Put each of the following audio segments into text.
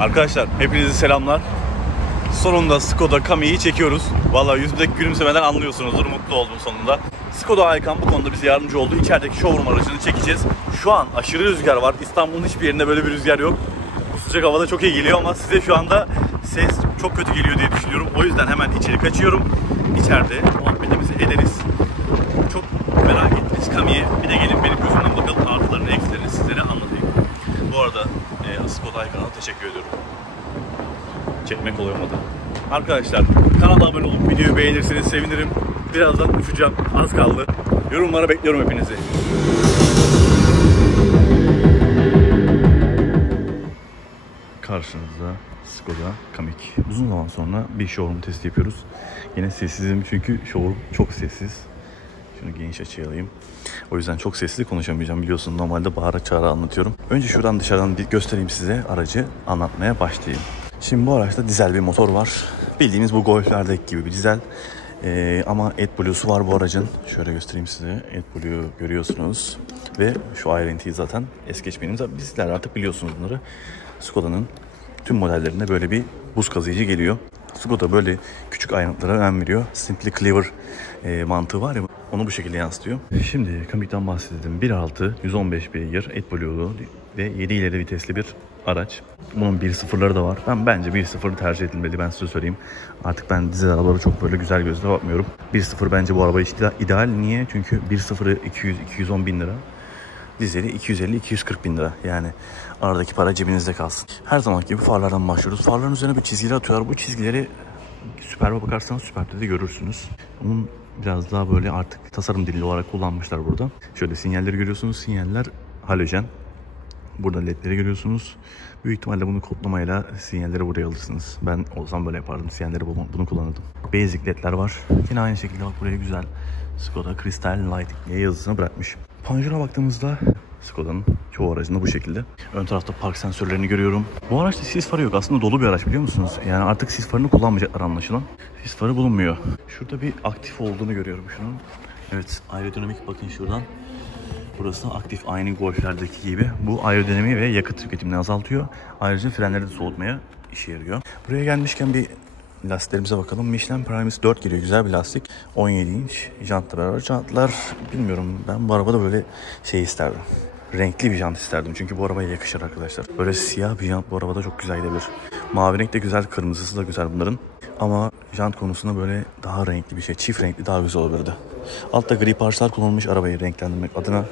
Arkadaşlar hepinize selamlar. Sonunda Skoda Kami'yi çekiyoruz. Vallahi yüzümdeki gülümsemeden anlıyorsunuzdur. Mutlu oldum sonunda. Skoda Aykan bu konuda bize yardımcı oldu. İçerideki showroom aracını çekeceğiz. Şu an aşırı rüzgar var. İstanbul'un hiçbir yerinde böyle bir rüzgar yok. Bu sıcak havada çok iyi geliyor ama size şu anda ses çok kötü geliyor diye düşünüyorum. O yüzden hemen içeri kaçıyorum. İçeride muhabbetimizi ederiz. Çok merak ettiniz Kami'yi. Bir de gelin benim gözümden bakalım, artılarını eksilerini sizlere anlatayım. Bu arada Skoda Aykan'a teşekkür ediyorum. Çekmek kolay olmadı. Arkadaşlar kanala abone olup videoyu beğenirseniz sevinirim. Birazdan uçacağım. Az kaldı. Yorumlara bekliyorum hepinizi. Karşınızda Skoda Kamiq. Uzun zaman sonra bir showroom testi yapıyoruz. Yine sessizim çünkü showroom çok sessiz. Şunu geniş açıya alayım. O yüzden çok sesli konuşamayacağım, biliyorsun. Normalde bağıra çağıra anlatıyorum. Önce şuradan dışarıdan bir göstereyim size, aracı anlatmaya başlayayım. Şimdi bu araçta dizel bir motor var. Bildiğimiz bu Golf'lerdeki gibi bir dizel. Ama AdBlue'su var bu aracın. Şöyle göstereyim size. AdBlue görüyorsunuz. Ve şu ayrıntıyı zaten es geçmeyelim. Bizler artık biliyorsunuz bunları. Skoda'nın tüm modellerinde böyle bir buz kazıyıcı geliyor. Skoda böyle küçük ayrıntılara önem veriyor. Simply Clever mantığı var ya, onu bu şekilde yansıtıyor. Şimdi Kamiq'ten bahsedelim. 1.6 115 beygir AdBlue'lu ve 7 ileri vitesli bir araç. Bunun 1.0'ları da var. Bence 1.0 tercih edilmeli, ben size söyleyeyim. Artık ben dizel arabaları çok böyle güzel gözle bakmıyorum. 1.0 bence bu araba ideal. Niye? Çünkü 1.0'ı 200-210 bin lira. Dizeli 250-240 bin lira. Yani aradaki para cebinizde kalsın. Her zamanki gibi farlardan başlıyoruz. Farların üzerine bir çizgiler atıyorlar. Bu çizgileri Superb'e bakarsanız Superb'de de görürsünüz. Onun biraz daha böyle artık tasarım dili olarak kullanmışlar burada. Şöyle sinyalleri görüyorsunuz. Sinyaller halojen. Burada ledleri görüyorsunuz. Büyük ihtimalle bunu kodlamayla sinyalleri buraya alırsınız. Ben olsam böyle yapardım. Sinyalleri bunu kullanırdım. Basic ledler var. Yine aynı şekilde bak, buraya güzel Skoda Crystal Lighting diye yazısını bırakmış. Panjur'a baktığımızda Skoda'nın çoğu aracında bu şekilde. Ön tarafta park sensörlerini görüyorum. Bu araçta sis farı yok. Aslında dolu bir araç, biliyor musunuz? Yani artık sis farını kullanmayacaklar anlaşılan. Sis farı bulunmuyor. Şurada bir aktif olduğunu görüyorum şunun. Evet, aerodinamik, bakın şuradan. Burası aktif, aynı Golf'lerdeki gibi. Bu aerodinamiği ve yakıt tüketimini azaltıyor. Ayrıca frenleri de soğutmaya işe yarıyor. Buraya gelmişken bir lastiklerimize bakalım. Michelin Primus 4 geliyor. Güzel bir lastik. 17 inç jantlar var. Jantlar bilmiyorum, ben bu arabada böyle şey isterdim. Renkli bir jant isterdim. Çünkü bu arabaya yakışır arkadaşlar. Böyle siyah bir jant bu arabada çok güzel gidebilir. Mavi renk de güzel, kırmızısı da güzel bunların. Ama jant konusunda böyle daha renkli bir şey, çift renkli daha güzel olurdu. Altta gri parçalar kullanılmış arabayı renklendirmek adına.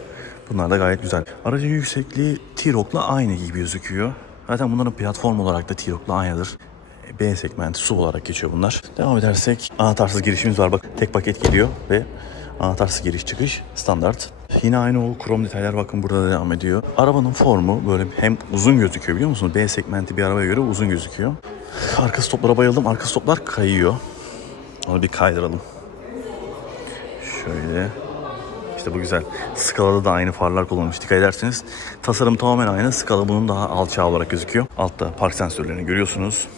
Bunlar da gayet güzel. Aracın yüksekliği T-Roc'la aynı gibi gözüküyor. Zaten bunların platform olarak da T-Roc'la aynıdır. B segmenti SUV olarak geçiyor bunlar. Devam edersek anahtarsız girişimiz var. Bak, tek paket geliyor ve anahtarsız giriş çıkış standart. Yine aynı o krom detaylar bakın burada da devam ediyor. Arabanın formu böyle hem uzun gözüküyor, biliyor musunuz? B segmenti bir arabaya göre uzun gözüküyor. Arka stoplara bayıldım. Arka stoplar kayıyor. Onu bir kaydıralım. Şöyle. İşte bu güzel. Skala'da da aynı farlar kullanılmış. Dikkat ederseniz tasarım tamamen aynı. Skala bunun daha alçağı olarak gözüküyor. Altta park sensörlerini görüyorsunuz.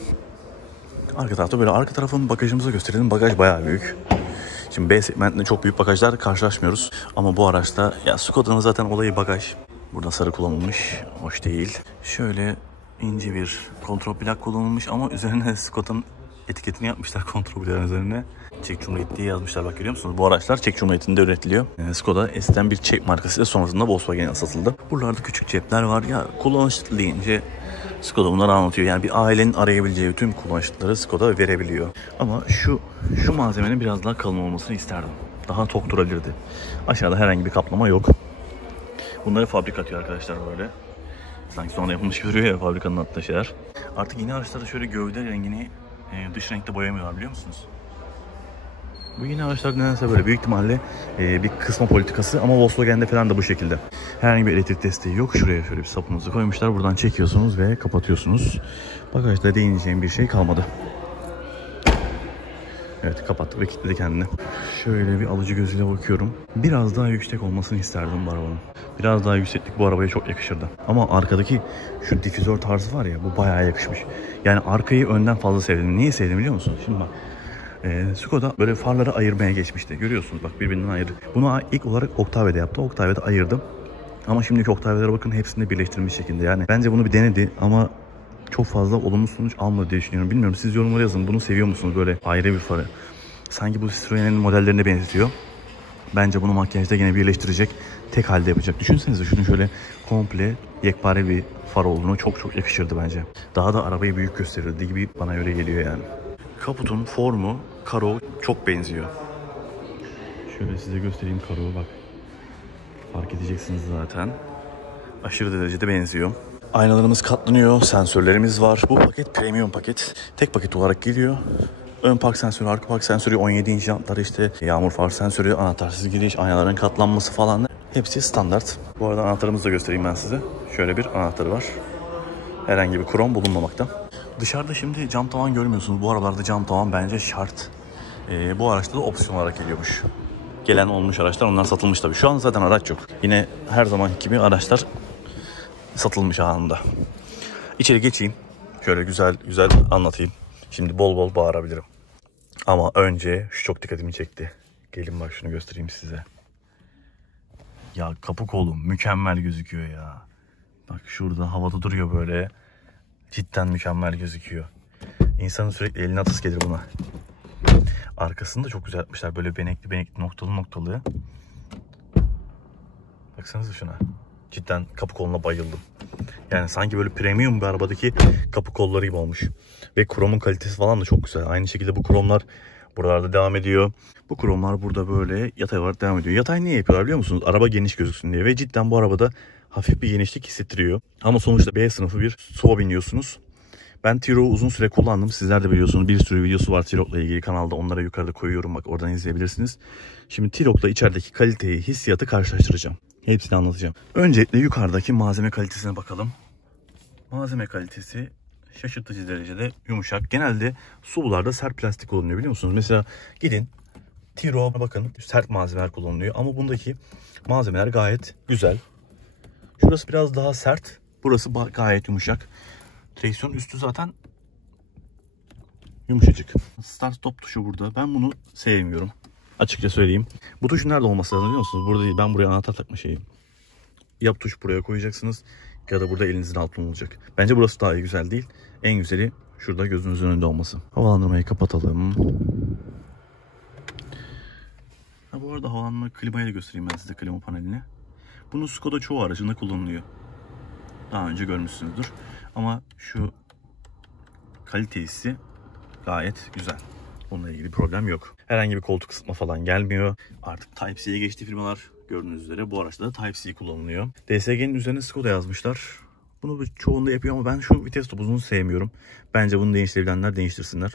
Arka tarafta böyle, arka tarafın bagajımıza gösterelim. Bagaj bayağı büyük. Şimdi B segmentinde çok büyük bagajlar karşılaşmıyoruz. Ama bu araçta ya Skoda'nın zaten olayı bagaj. Burada sarı kullanılmış. Hoş değil. Şöyle ince bir kontrol plak kullanılmış ama üzerine Skoda'nın etiketini yapmışlar kontrol plakın üzerine. Çek Cumhuriyeti diye yazmışlar, bak görüyor musunuz? Bu araçlar Çek Cumhuriyeti'nde üretiliyor. Skoda eskiden bir Çek markasıyla sonrasında Volkswagen'e satıldı. Buralarda küçük cepler var. Ya kullanışlı deyince Skoda bunları anlatıyor. Yani bir ailenin arayabileceği tüm kullanışlıları Skoda verebiliyor. Ama şu malzemenin biraz daha kalın olmasını isterdim. Daha tok durabilirdi. Aşağıda herhangi bir kaplama yok. Bunları fabrika atıyor arkadaşlar böyle. Sanki sonra yapılmış görüyor ya fabrikanın attığı şeyler. Artık yeni araçlarda şöyle gövde rengini dış renkte boyamıyorlar, biliyor musunuz? Bu yeni araçlar nedense böyle, büyük ihtimalle bir kısma politikası ama Volkswagen'de falan da bu şekilde. Herhangi bir elektrik desteği yok. Şuraya şöyle bir sapınızı koymuşlar. Buradan çekiyorsunuz ve kapatıyorsunuz. Bagajda değineceğim bir şey kalmadı. Evet, kapattı ve kilitledi kendini. Şöyle bir alıcı gözüyle bakıyorum. Biraz daha yüksek olmasını isterdim bu arabanın. Biraz daha yükseklik bu arabaya çok yakışırdı. Ama arkadaki şu difüzör tarzı var ya, bu bayağı yakışmış. Yani arkayı önden fazla sevdim. Niye sevdim biliyor musunuz? Şimdi bak. Skoda böyle farları ayırmaya geçmişti. Görüyorsunuz bak, birbirinden ayırdı. Bunu ilk olarak Octavia'da yaptı. Octavia'da ayırdım. Ama şimdiki Octavia'lara bakın, hepsini birleştirilmiş şekilde. Yani bence bunu bir denedi ama çok fazla olumlu sonuç almadı diye düşünüyorum. Bilmiyorum, siz yorumlara yazın. Bunu seviyor musunuz, böyle ayrı bir farı? Sanki bu Citroen'in modellerine benzetiyor. Bence bunu makyajda yine birleştirecek, tek halde yapacak. Düşünsenize şunun şöyle komple yekpare bir far olduğunu, çok yakışırdı bence. Daha da arabayı büyük gösterirdi gibi bana öyle geliyor yani. Kaputun formu Karo çok benziyor. Şöyle size göstereyim Karo'yu, bak. Fark edeceksiniz zaten. Aşırı derecede benziyor. Aynalarımız katlanıyor, sensörlerimiz var. Bu paket premium paket. Tek paket olarak geliyor. Ön park sensörü, arka park sensörü, 17 inç jantları, işte yağmur far sensörü, anahtarsız giriş, aynaların katlanması falan. Hepsi standart. Bu arada anahtarımızı da göstereyim ben size. Şöyle bir anahtarı var. Herhangi bir krom bulunmamakta. Dışarıda şimdi cam tavan görmüyorsunuz. Bu aralarda cam tavan bence şart. Bu araçta da opsiyon olarak geliyormuş. Gelen olmuş araçlar, onlar satılmış tabii. Şu an zaten araç yok. Yine her zamanki gibi araçlar satılmış anında. İçeri geçeyim. Şöyle güzel anlatayım. Şimdi bol bol bağırabilirim. Ama önce şu çok dikkatimi çekti. Gelin bak, şunu göstereyim size. Ya kapı kolum mükemmel gözüküyor ya. Bak şurada havada duruyor böyle. Cidden mükemmel gözüküyor. İnsanın sürekli eline atası gelir buna. Arkasını da çok güzel yapmışlar. Böyle benekli noktalı. Baksanıza şuna. Cidden kapı koluna bayıldım. Yani sanki böyle premium bir arabadaki kapı kolları gibi olmuş. Ve kromun kalitesi falan da çok güzel. Aynı şekilde bu kromlar buralarda devam ediyor. Bu kromlar burada böyle yatay olarak devam ediyor. Yatay niye yapıyorlar biliyor musunuz? Araba geniş gözüksün diye. Ve cidden bu arabada hafif bir genişlik hissettiriyor. Ama sonuçta B sınıfı bir SUV'a biniyorsunuz. Ben T-Roc'u uzun süre kullandım. Sizler de biliyorsunuz, bir sürü videosu var T-Roc'la ilgili kanalda. Onlara yukarıda koyuyorum, bak oradan izleyebilirsiniz. Şimdi T-Roc'la içerideki kaliteyi, hissiyatı karşılaştıracağım. Hepsini anlatacağım. Öncelikle yukarıdaki malzeme kalitesine bakalım. Malzeme kalitesi şaşırtıcı derecede yumuşak. Genelde SUV'larda sert plastik kullanılıyor, biliyor musunuz? Mesela gidin T-Roc'a bakın, sert malzemeler kullanılıyor. Ama bundaki malzemeler gayet güzel. Şurası biraz daha sert. Burası gayet yumuşak. Direksiyon üstü zaten yumuşacık. Start stop tuşu burada. Ben bunu sevmiyorum. Açıkça söyleyeyim. Bu tuşun nerede olması lazım biliyor musunuz? Burada değil. Ben buraya anahtar takma şeyim. Ya tuş buraya koyacaksınız ya da burada elinizin altında olacak. Bence burası daha iyi, güzel değil. En güzeli şurada gözünüzün önünde olması. Havalandırmayı kapatalım. Bu arada havalandırma klimayı da göstereyim ben size, klima panelini. Bunun Skoda çoğu aracında kullanılıyor. Daha önce görmüşsünüzdür. Ama şu kalite hissi gayet güzel. Onunla ilgili bir problem yok. Herhangi bir koltuk ısıtma falan gelmiyor. Artık Type-C'ye geçti firmalar. Gördüğünüz üzere bu araçta da Type-C kullanılıyor. DSG'nin üzerine Skoda yazmışlar. Bunu çoğunda yapıyor ama ben şu vites topuzunu sevmiyorum. Bence bunu değiştirebilenler değiştirsinler.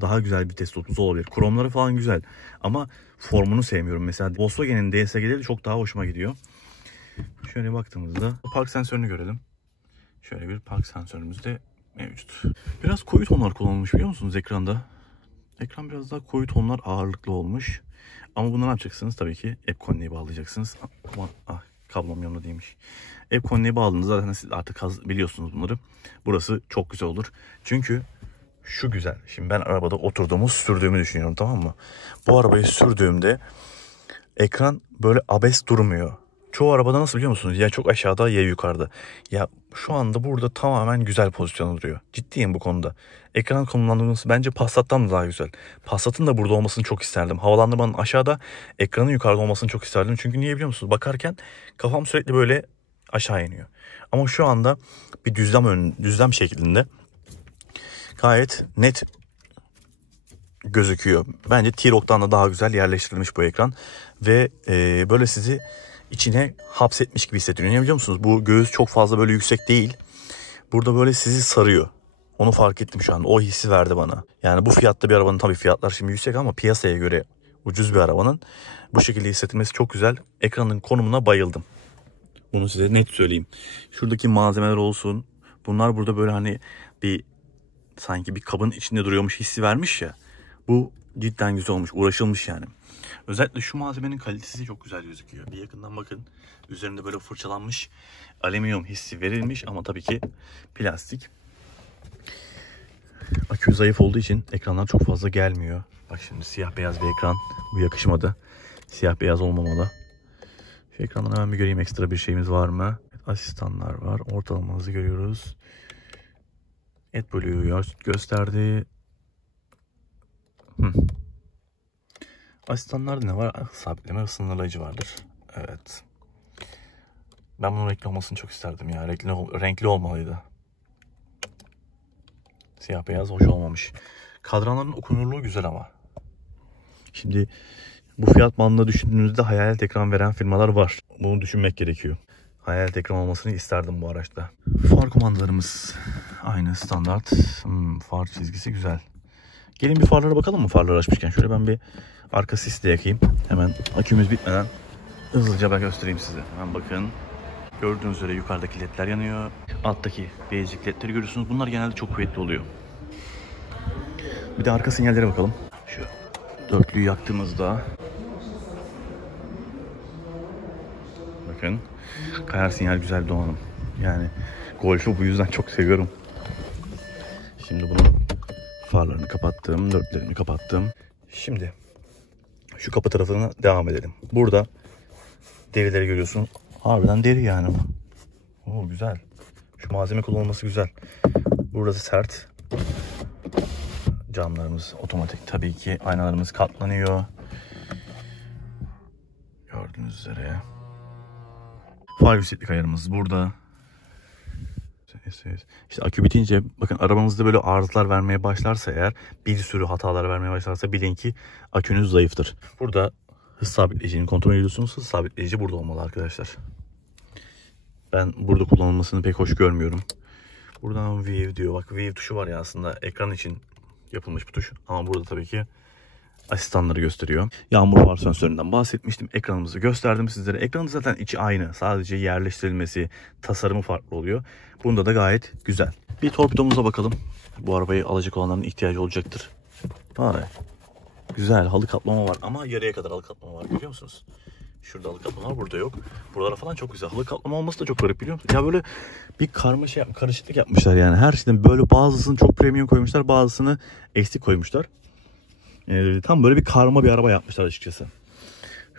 Daha güzel bir vites topuzu olabilir. Kromları falan güzel ama formunu sevmiyorum. Mesela Volkswagen'in DSG'leri çok daha hoşuma gidiyor. Şöyle baktığımızda park sensörünü görelim. Şöyle bir park sensörümüz de mevcut. Biraz koyu tonlar kullanılmış, biliyor musunuz ekranda? Ekran biraz daha koyu tonlar ağırlıklı olmuş. Ama bunu ne yapacaksınız? Tabii ki App Connect'i bağlayacaksınız. Ama kablom yanında değilmiş. App Connect'i bağladığınızda zaten siz artık biliyorsunuz bunları. Burası çok güzel olur. Çünkü şu güzel. Şimdi ben arabada oturduğumu, sürdüğümü düşünüyorum, tamam mı? Bu arabayı sürdüğümde ekran böyle abes durmuyor. Çoğu arabada nasıl biliyor musunuz? Ya çok aşağıda ya yukarıda. Ya şu anda burada tamamen güzel pozisyonda duruyor. Ciddiyim bu konuda. Ekran konumlandırması bence Passat'tan da daha güzel. Passat'ın da burada olmasını çok isterdim. Havalandırmanın aşağıda, ekranın yukarıda olmasını çok isterdim. Çünkü niye biliyor musunuz? Bakarken kafam sürekli böyle aşağı iniyor. Ama şu anda bir düzlem şeklinde gayet net gözüküyor. Bence T-Roc'tan da daha güzel yerleştirilmiş bu ekran. Ve böyle sizi içine hapsetmiş gibi hissettiriyor. Ne biliyor musunuz? Bu göğüs çok fazla böyle yüksek değil. Burada böyle sizi sarıyor. Onu fark ettim şu an. O hissi verdi bana. Yani bu fiyatta bir arabanın, tabii fiyatlar şimdi yüksek ama piyasaya göre ucuz bir arabanın bu şekilde hissettirmesi çok güzel. Ekranın konumuna bayıldım. Bunu size net söyleyeyim. Şuradaki malzemeler olsun. Bunlar burada böyle hani bir sanki bir kabın içinde duruyormuş hissi vermiş ya. Bu cidden güzel olmuş. Uğraşılmış yani. Özellikle şu malzemenin kalitesi çok güzel gözüküyor. Bir yakından bakın. Üzerinde böyle fırçalanmış alüminyum hissi verilmiş ama tabii ki plastik. Akü zayıf olduğu için ekranlar çok fazla gelmiyor. Bak şimdi siyah beyaz bir ekran. Bu yakışmadı. Siyah beyaz olmamalı. Şu ekrandan hemen bir göreyim, ekstra bir şeyimiz var mı? Asistanlar var. Ortalamanızı görüyoruz. AdBlue'yu gösterdi. Asistanlarda ne var? Sabitleme ve sınırlayıcı vardır. Evet. Ben bunun renkli olmasını çok isterdim ya. Renkli olmalıydı. Siyah beyaz hoş olmamış. Kadranların okunurluğu güzel ama. Şimdi bu fiyat bandında düşündüğünüzde hayalet ekran veren firmalar var. Bunu düşünmek gerekiyor. Hayalet ekran olmasını isterdim bu araçta. Far kumandalarımız aynı standart. Far çizgisi güzel. Gelin bir farlara bakalım mı, farları açmışken? Şöyle ben bir arka sis de yakayım. Hemen akümüz bitmeden hızlıca ben göstereyim size. Hemen bakın. Gördüğünüz üzere yukarıdaki ledler yanıyor. Alttaki beyazlık ledleri görüyorsunuz. Bunlar genelde çok kuvvetli oluyor. Bir de arka sinyallere bakalım. Şu dörtlüyü yaktığımızda bakın kayar sinyal güzel donanım. Yani Golf'ü bu yüzden çok seviyorum. Şimdi bunun farlarını kapattım, dörtlerini kapattım. Şimdi şu kapı tarafına devam edelim. Burada derileri görüyorsun. Harbiden deri yani. Oo, güzel. Şu malzeme kullanılması güzel. Burası sert. Camlarımız otomatik tabii ki. Aynalarımız katlanıyor. Gördüğünüz üzere. Far yükseklik ayarımız burada. İşte akü bitince bakın arabamızda böyle arızalar vermeye başlarsa eğer, bir sürü hatalar vermeye başlarsa bilin ki akünüz zayıftır. Burada hız sabitleyicinin kontrol ediyorsunuz. Hız sabitleyici burada olmalı arkadaşlar. Ben burada kullanılmasını pek hoş görmüyorum. Buradan View diyor. Bak View tuşu var ya, aslında ekran için yapılmış bu tuş. Ama burada tabii ki asistanları gösteriyor. Yağmur far sensöründen bahsetmiştim. Ekranımızı gösterdim sizlere. Ekranın zaten içi aynı. Sadece yerleştirilmesi, tasarımı farklı oluyor. Bunda da gayet güzel. Bir torpidomuza bakalım. Bu arabayı alacak olanların ihtiyacı olacaktır. Vay. Güzel halı kaplama var ama yarıya kadar halı kaplama var, görüyor musunuz? Şurada halı kaplama var, burada yok. Buralara falan çok güzel. Halı kaplama olması da çok garip, biliyor musun? Ya böyle bir karışıklık yapmışlar yani. Her şeyden böyle bazısını çok premium koymuşlar, bazısını eksik koymuşlar. Tam böyle bir karma bir araba yapmışlar açıkçası.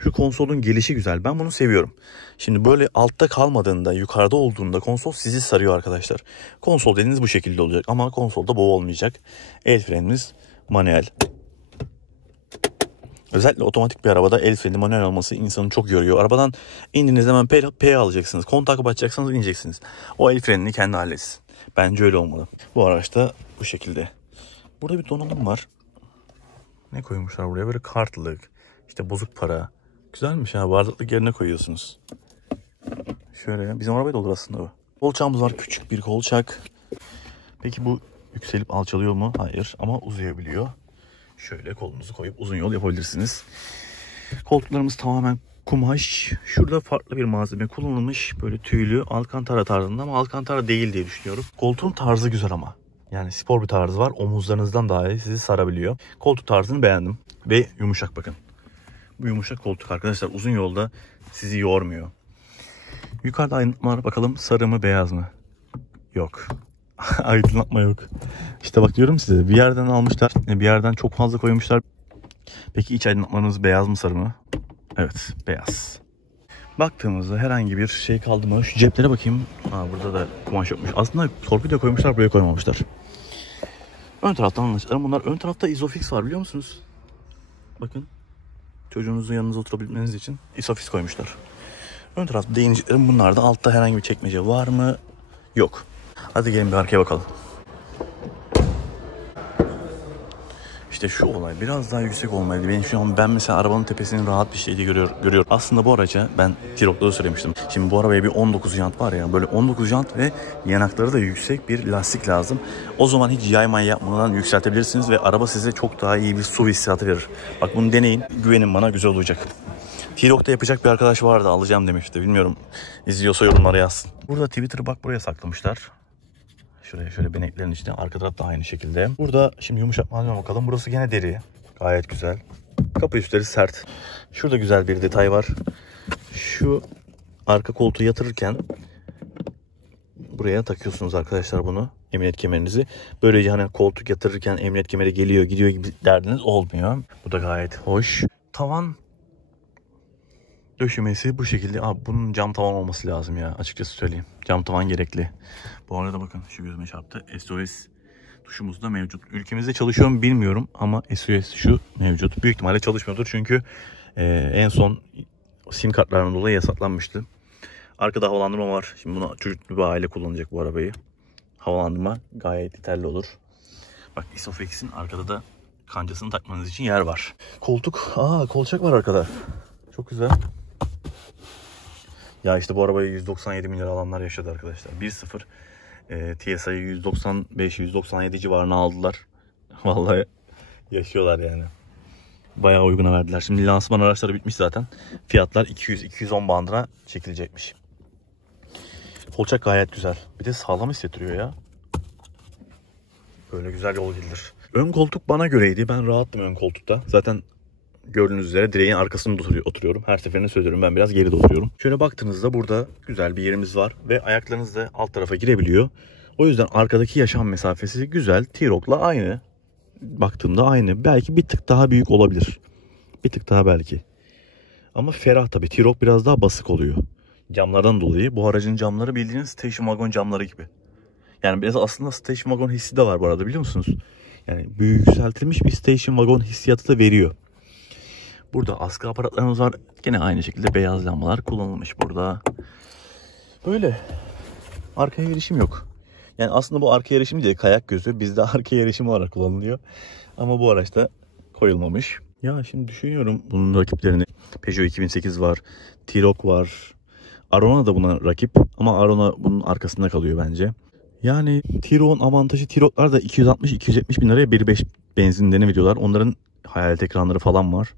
Şu konsolun gelişi güzel. Ben bunu seviyorum. Şimdi böyle altta kalmadığında, yukarıda olduğunda konsol sizi sarıyor arkadaşlar. Konsol dediğiniz bu şekilde olacak ama konsolda bu olmayacak. El frenimiz manuel. Özellikle otomatik bir arabada el freni manuel olması insanı çok yoruyor. Arabadan indiğiniz zaman P alacaksınız. Kontağı batacaksınız, ineceksiniz. O el frenini kendi halletsin. Bence öyle olmalı. Bu araçta bu şekilde. Burada bir donanım var. Ne koymuşlar buraya? Böyle kartlık, işte bozuk para. Güzelmiş ha. Bardaklık yerine koyuyorsunuz. Şöyle. Bizim arabayı da olur aslında bu. Kolçağımız var. Küçük bir kolçak. Peki bu yükselip alçalıyor mu? Hayır. Ama uzayabiliyor. Şöyle kolunuzu koyup uzun yol yapabilirsiniz. Koltuklarımız tamamen kumaş. Şurada farklı bir malzeme kullanılmış. Böyle tüylü. Alcantara tarzında ama Alcantara değil diye düşünüyorum. Koltuğun tarzı güzel ama. Yani spor bir tarzı var. Omuzlarınızdan dahi sizi sarabiliyor. Koltuk tarzını beğendim. Ve yumuşak bakın. Bu yumuşak koltuk arkadaşlar uzun yolda sizi yormuyor. Yukarıda aydınlatma bakalım, sarı mı beyaz mı? Yok. Aydınlatma yok. İşte bak diyorum size, bir yerden almışlar. Bir yerden çok fazla koymuşlar. Peki iç aydınlatmanız beyaz mı sarı mı? Evet, beyaz. Baktığımızda herhangi bir şey kaldı mı? Şu ceplere bakayım. Burada da kumaş yokmuş. Aslında torpido koymuşlar, buraya koymamışlar. Ön taraftan anlaşılan bunlar. Ön tarafta Isofix var, biliyor musunuz? Bakın. Çocuğunuzun yanınıza oturabilmeniz için Isofix koymuşlar. Ön tarafta değneklerim bunlarda. Altta herhangi bir çekmece var mı? Yok. Hadi gelin bir arkaya bakalım. İşte şu olay biraz daha yüksek olmalıydı. Ben mesela arabanın tepesinin rahat bir şekilde görüyorum. Aslında bu araca ben T-Roc'ta da söylemiştim. Şimdi bu arabaya bir 19 jant var ya, böyle 19 jant ve yanakları da yüksek bir lastik lazım. O zaman hiç yayma yapmadan yükseltebilirsiniz ve araba size çok daha iyi bir su hissiyatı verir. Bak bunu deneyin, güvenin bana, güzel olacak. T-Roc'ta yapacak bir arkadaş vardı, alacağım demişti. Bilmiyorum, izliyorsa yorumlara yazsın. Burada Twitter'ı bak buraya saklamışlar. Şuraya şöyle beneklerin içine. Arka taraf da aynı şekilde. Burada şimdi yumuşak malzeme bakalım. Burası gene deri. Gayet güzel. Kapı üstleri sert. Şurada güzel bir detay var. Şu arka koltuğu yatırırken buraya takıyorsunuz arkadaşlar bunu. Emniyet kemerinizi. Böylece hani koltuk yatırırken emniyet kemeri geliyor gidiyor gibi derdiniz olmuyor. Bu da gayet hoş. Tavan döşemesi bu şekilde. Bunun cam tavan olması lazım ya, açıkçası söyleyeyim. Cam tavan gerekli. Bu arada bakın şu gözüme çarptı. SOS tuşumuz da mevcut. Ülkemizde çalışıyor mu bilmiyorum ama SOS şu mevcut. Büyük ihtimalle çalışmıyordur çünkü en son sim kartlarından dolayı yasaklanmıştı. Arkada havalandırma var. Şimdi bunu çocuklu bir aile kullanacak bu arabayı. Havalandırma gayet yeterli olur. Bak Isofix'in arkada da kancasını takmanız için yer var. Koltuk, kolçak var arkada. Çok güzel. Ya işte bu arabayı 197 bin lira alanlar yaşadı arkadaşlar. 1.0 TSI'yi 195-197 civarına aldılar. Vallahi yaşıyorlar yani. Bayağı uyguna verdiler. Şimdi lansman araçları bitmiş zaten. Fiyatlar 200-210 bandına çekilecekmiş. Kolçak gayet güzel. Bir de sağlam hissettiriyor ya. Böyle güzel yol gidilir. Ön koltuk bana göreydi. Ben rahattım ön koltukta. Zaten gördüğünüz üzere direğin arkasında oturuyorum. Her seferinde söylüyorum, ben biraz geride oturuyorum. Şöyle baktığınızda burada güzel bir yerimiz var. Ve ayaklarınız da alt tarafa girebiliyor. O yüzden arkadaki yaşam mesafesi güzel. T-Roc'la aynı. Baktığımda aynı. Belki bir tık daha büyük olabilir. Bir tık daha belki. Ama ferah tabii. T-Roc biraz daha basık oluyor. Camlardan dolayı. Bu aracın camları bildiğiniz station wagon camları gibi. Yani biraz aslında station wagon hissi de var bu arada, biliyor musunuz? Yani yükseltilmiş bir station wagon hissiyatı da veriyor. Burada askı aparatlarımız var. Gene aynı şekilde beyaz lambalar kullanılmış burada. Böyle. Arkaya erişim yok. Yani aslında bu arka erişim değil, kayak gözü. Bizde arka erişim olarak kullanılıyor. Ama bu araçta koyulmamış. Ya şimdi düşünüyorum bunun rakiplerini. Peugeot 2008 var. T-Roc var. Arona da buna rakip. Ama Arona bunun arkasında kalıyor bence. Yani T-Roc'un avantajı, T-Roc'lar da 260-270 bin liraya 1.5 benzinlerini veriyorlar. Onların hayalet ekranları falan var.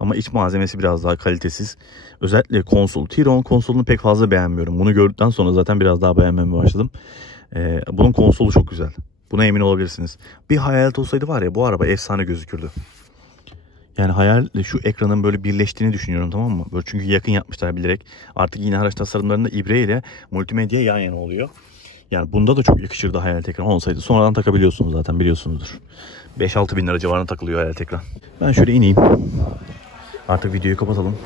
Ama iç malzemesi biraz daha kalitesiz. Özellikle konsol. T-Roc'un konsolunu pek fazla beğenmiyorum. Bunu gördükten sonra zaten biraz daha beğenmeye başladım. Bunun konsolu çok güzel. Buna emin olabilirsiniz. Bir hayalet olsaydı var ya, bu araba efsane gözükürdü. Yani hayalle şu ekranın böyle birleştiğini düşünüyorum, tamam mı? Böyle çünkü yakın yapmışlar bilerek. Artık yine araç tasarımlarında ibre ile multimedya yan yana oluyor. Yani bunda da çok yakışırdı hayalet ekran olsaydı. Sonradan takabiliyorsunuz zaten, biliyorsunuzdur. 5-6 bin lira civarına takılıyor hayalet ekran. Ben şöyle ineyim. Artık videoyu kapatalım.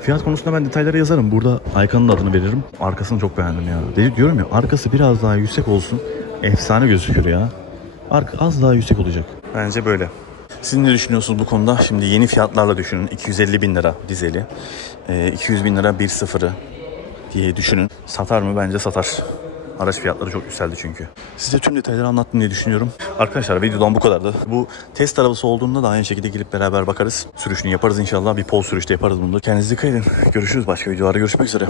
Fiyat konusunda ben detayları yazarım. Burada Aykan'ın adını veririm. Arkasını çok beğendim ya. Diyorum ya, arkası biraz daha yüksek olsun. Efsane gözüküyor ya. Arka az daha yüksek olacak. Bence böyle. Siz ne düşünüyorsunuz bu konuda? Şimdi yeni fiyatlarla düşünün. 250 bin lira dizeli. 200 bin lira 1.0'ı diye düşünün. Satar mı? Bence satar. Araç fiyatları çok yükseldi çünkü. Size tüm detayları anlattım diye düşünüyorum. Arkadaşlar videodan bu kadardı. Bu test arabası olduğunda da aynı şekilde gelip beraber bakarız. Sürüşünü yaparız inşallah. Bir pol sürüşte yaparız bunu da. Kendinize dikkat edin. Görüşürüz. Başka videolarda görüşmek üzere.